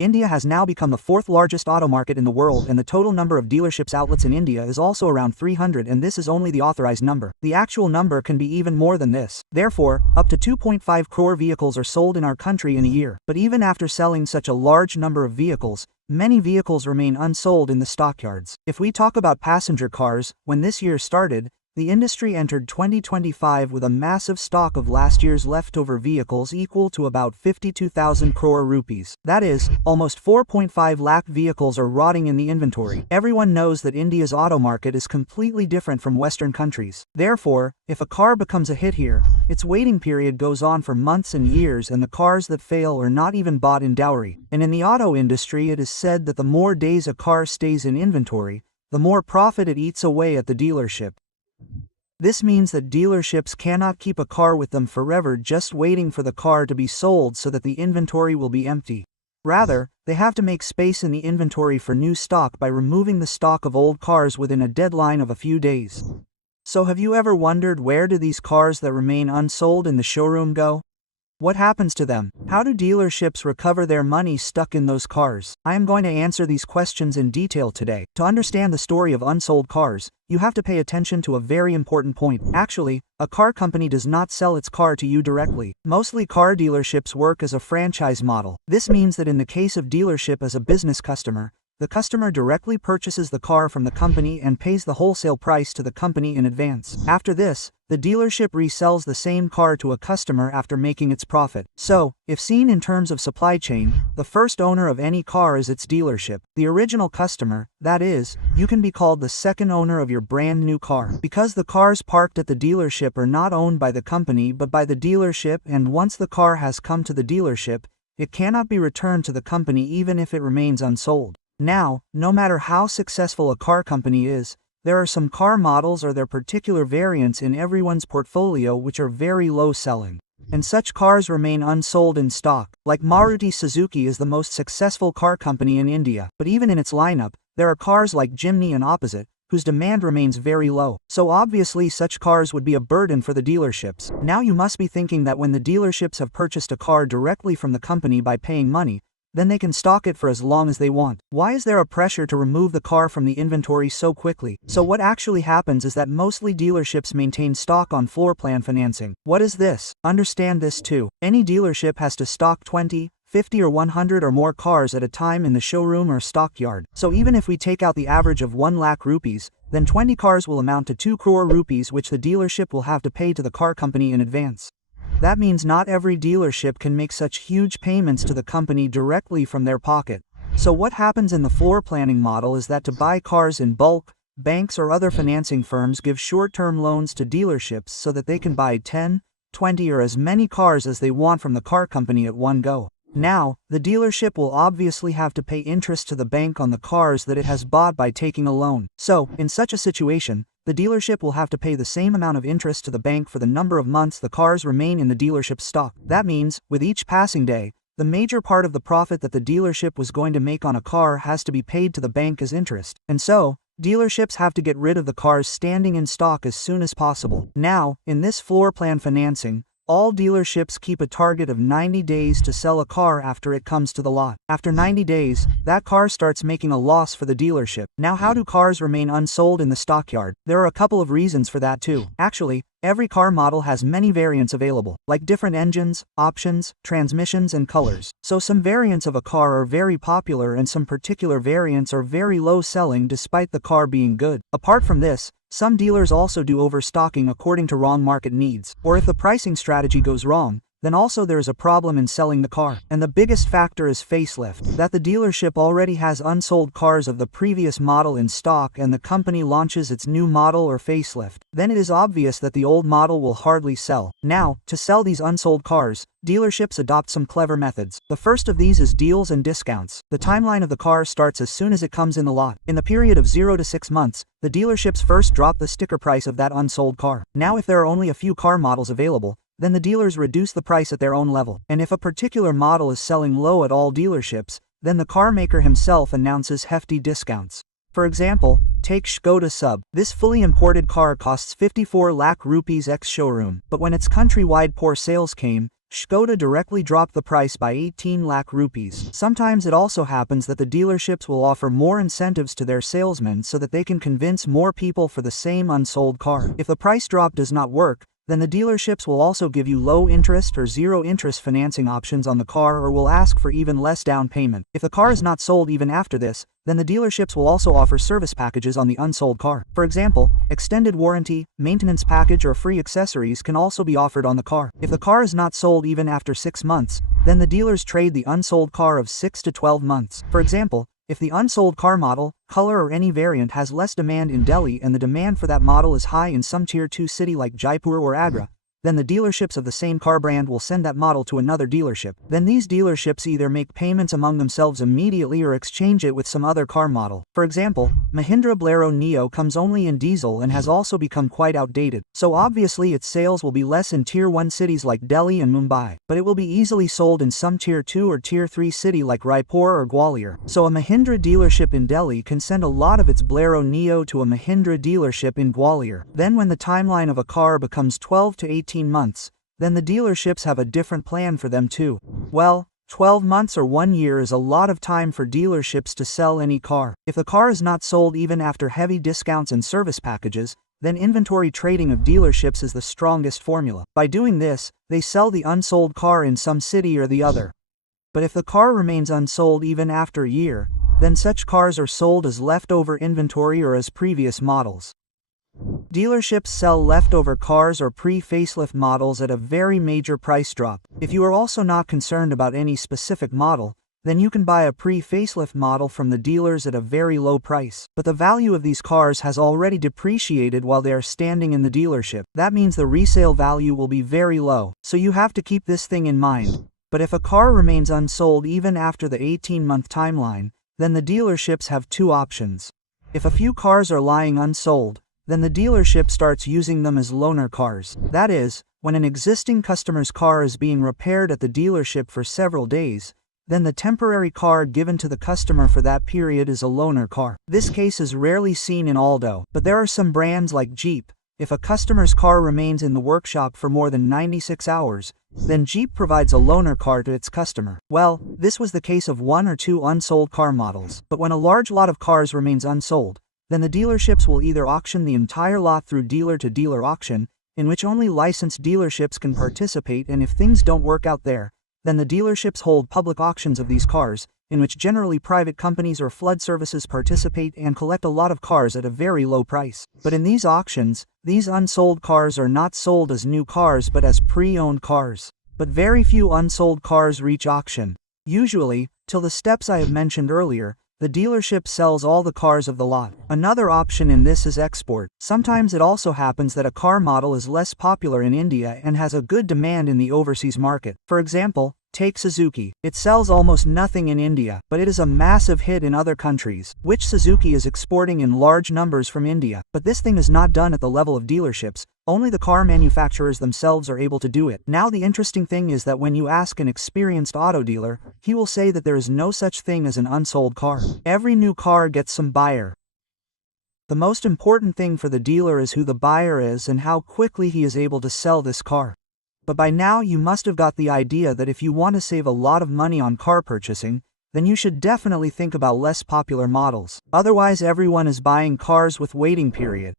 India has now become the fourth largest auto market in the world, and the total number of dealerships outlets in India is also around 300, and this is only the authorized number. The actual number can be even more than this. Therefore, up to 2.5 crore vehicles are sold in our country in a year. But even after selling such a large number of vehicles, many vehicles remain unsold in the stockyards. If we talk about passenger cars, when this year started, the industry entered 2025 with a massive stock of last year's leftover vehicles equal to about 52,000 crore rupees. That is, almost 4.5 lakh vehicles are rotting in the inventory. Everyone knows that India's auto market is completely different from Western countries. Therefore, if a car becomes a hit here, its waiting period goes on for months and years, and the cars that fail are not even bought in dowry. And in the auto industry, it is said that the more days a car stays in inventory, the more profit it eats away at the dealership. This means that dealerships cannot keep a car with them forever just waiting for the car to be sold so that the inventory will be empty. Rather, they have to make space in the inventory for new stock by removing the stock of old cars within a deadline of a few days. So have you ever wondered, where do these cars that remain unsold in the showroom go? What happens to them? How do dealerships recover their money stuck in those cars? I am going to answer these questions in detail today. To understand the story of unsold cars, you have to pay attention to a very important point. Actually, a car company does not sell its car to you directly. Mostly car dealerships work as a franchise model. This means that in the case of dealership as a business customer, the customer directly purchases the car from the company and pays the wholesale price to the company in advance. After this, the dealership resells the same car to a customer after making its profit. So, if seen in terms of supply chain, the first owner of any car is its dealership. The original customer, that is, you can be called the second owner of your brand new car. Because the cars parked at the dealership are not owned by the company but by the dealership, and once the car has come to the dealership, it cannot be returned to the company even if it remains unsold. Now, no matter how successful a car company is, there are some car models or their particular variants in everyone's portfolio which are very low selling. And such cars remain unsold in stock. Like Maruti Suzuki is the most successful car company in India, but even in its lineup, there are cars like Jimny and opposite, whose demand remains very low. So obviously such cars would be a burden for the dealerships. Now you must be thinking that when the dealerships have purchased a car directly from the company by paying money, then they can stock it for as long as they want. Why is there a pressure to remove the car from the inventory so quickly? So what actually happens is that mostly dealerships maintain stock on floor plan financing. What is this? Understand this too. Any dealership has to stock 20, 50 or 100 or more cars at a time in the showroom or stockyard. So even if we take out the average of 1 lakh rupees, then 20 cars will amount to 2 crore rupees, which the dealership will have to pay to the car company in advance. That means not every dealership can make such huge payments to the company directly from their pocket. So what happens in the floor planning model is that to buy cars in bulk, banks or other financing firms give short-term loans to dealerships so that they can buy 10, 20 or as many cars as they want from the car company at one go. Now, the dealership will obviously have to pay interest to the bank on the cars that it has bought by taking a loan. So, in such a situation, the dealership will have to pay the same amount of interest to the bank for the number of months the cars remain in the dealership's stock. That means, with each passing day, the major part of the profit that the dealership was going to make on a car has to be paid to the bank as interest. And so, dealerships have to get rid of the cars standing in stock as soon as possible. Now, in this floor plan financing, all dealerships keep a target of 90 days to sell a car after it comes to the lot. After 90 days, that car starts making a loss for the dealership. Now, how do cars remain unsold in the stockyard? There are a couple of reasons for that too. Actually, every car model has many variants available, like different engines, options, transmissions and colors. So some variants of a car are very popular and some particular variants are very low selling despite the car being good. Apart from this, some dealers also do overstocking according to wrong market needs, or if the pricing strategy goes wrong, then also there is a problem in selling the car. And the biggest factor is facelift, that the dealership already has unsold cars of the previous model in stock and the company launches its new model or facelift. Then it is obvious that the old model will hardly sell. Now, to sell these unsold cars, dealerships adopt some clever methods. The first of these is deals and discounts. The timeline of the car starts as soon as it comes in the lot. In the period of 0 to 6 months, the dealerships first drop the sticker price of that unsold car. Now if there are only a few car models available, then the dealers reduce the price at their own level. And if a particular model is selling low at all dealerships, then the car maker himself announces hefty discounts. For example, take Skoda Sub. This fully imported car costs 54 lakh rupees ex-showroom, but when its countrywide poor sales came, Škoda directly dropped the price by 18 lakh rupees. Sometimes it also happens that the dealerships will offer more incentives to their salesmen so that they can convince more people for the same unsold car. If the price drop does not work, then the dealerships will also give you low interest or zero interest financing options on the car or will ask for even less down payment. If the car is not sold even after this, then the dealerships will also offer service packages on the unsold car. For example, extended warranty, maintenance package or free accessories can also be offered on the car. If the car is not sold even after 6 months, then the dealers trade the unsold car of 6 to 12 months. For example, if the unsold car model, color or any variant has less demand in Delhi and the demand for that model is high in some tier 2 city like Jaipur or Agra, then the dealerships of the same car brand will send that model to another dealership. Then these dealerships either make payments among themselves immediately or exchange it with some other car model. For example, Mahindra Bolero Neo comes only in diesel and has also become quite outdated, so obviously its sales will be less in tier 1 cities like Delhi and Mumbai, but it will be easily sold in some tier 2 or tier 3 city like Raipur or Gwalior. So a Mahindra dealership in Delhi can send a lot of its Bolero Neo to a Mahindra dealership in Gwalior. Then when the timeline of a car becomes 12 to 18 months, then the dealerships have a different plan for them too. Well, 12 months or 1 year is a lot of time for dealerships to sell any car. If the car is not sold even after heavy discounts and service packages, then inventory trading of dealerships is the strongest formula. By doing this, they sell the unsold car in some city or the other. But if the car remains unsold even after a year, then such cars are sold as leftover inventory or as previous models. Dealerships sell leftover cars or pre-facelift models at a very major price drop. If you are also not concerned about any specific model, then you can buy a pre-facelift model from the dealers at a very low price. But the value of these cars has already depreciated while they are standing in the dealership. That means the resale value will be very low, so you have to keep this thing in mind. But if a car remains unsold even after the 18-month timeline, then the dealerships have two options. If a few cars are lying unsold, then the dealership starts using them as loaner cars. That is, when an existing customer's car is being repaired at the dealership for several days, then the temporary car given to the customer for that period is a loaner car. This case is rarely seen in Aldo, but there are some brands like Jeep. If a customer's car remains in the workshop for more than 96 hours, then Jeep provides a loaner car to its customer. Well, this was the case of 1 or 2 unsold car models. But when a large lot of cars remains unsold, then the dealerships will either auction the entire lot through dealer-to-dealer auction, in which only licensed dealerships can participate, and if things don't work out there, then the dealerships hold public auctions of these cars, in which generally private companies or flood services participate and collect a lot of cars at a very low price. But in these auctions, these unsold cars are not sold as new cars but as pre-owned cars. But very few unsold cars reach auction. Usually, till the steps I have mentioned earlier, the dealership sells all the cars of the lot. Another option in this is export. Sometimes it also happens that a car model is less popular in India and has a good demand in the overseas market. For example, take Suzuki. It sells almost nothing in India, but it is a massive hit in other countries, which Suzuki is exporting in large numbers from India. But this thing is not done at the level of dealerships. Only the car manufacturers themselves are able to do it. Now the interesting thing is that when you ask an experienced auto dealer, he will say that there is no such thing as an unsold car. Every new car gets some buyer. The most important thing for the dealer is who the buyer is and how quickly he is able to sell this car. But by now you must have got the idea that if you want to save a lot of money on car purchasing, then you should definitely think about less popular models. Otherwise everyone is buying cars with waiting period.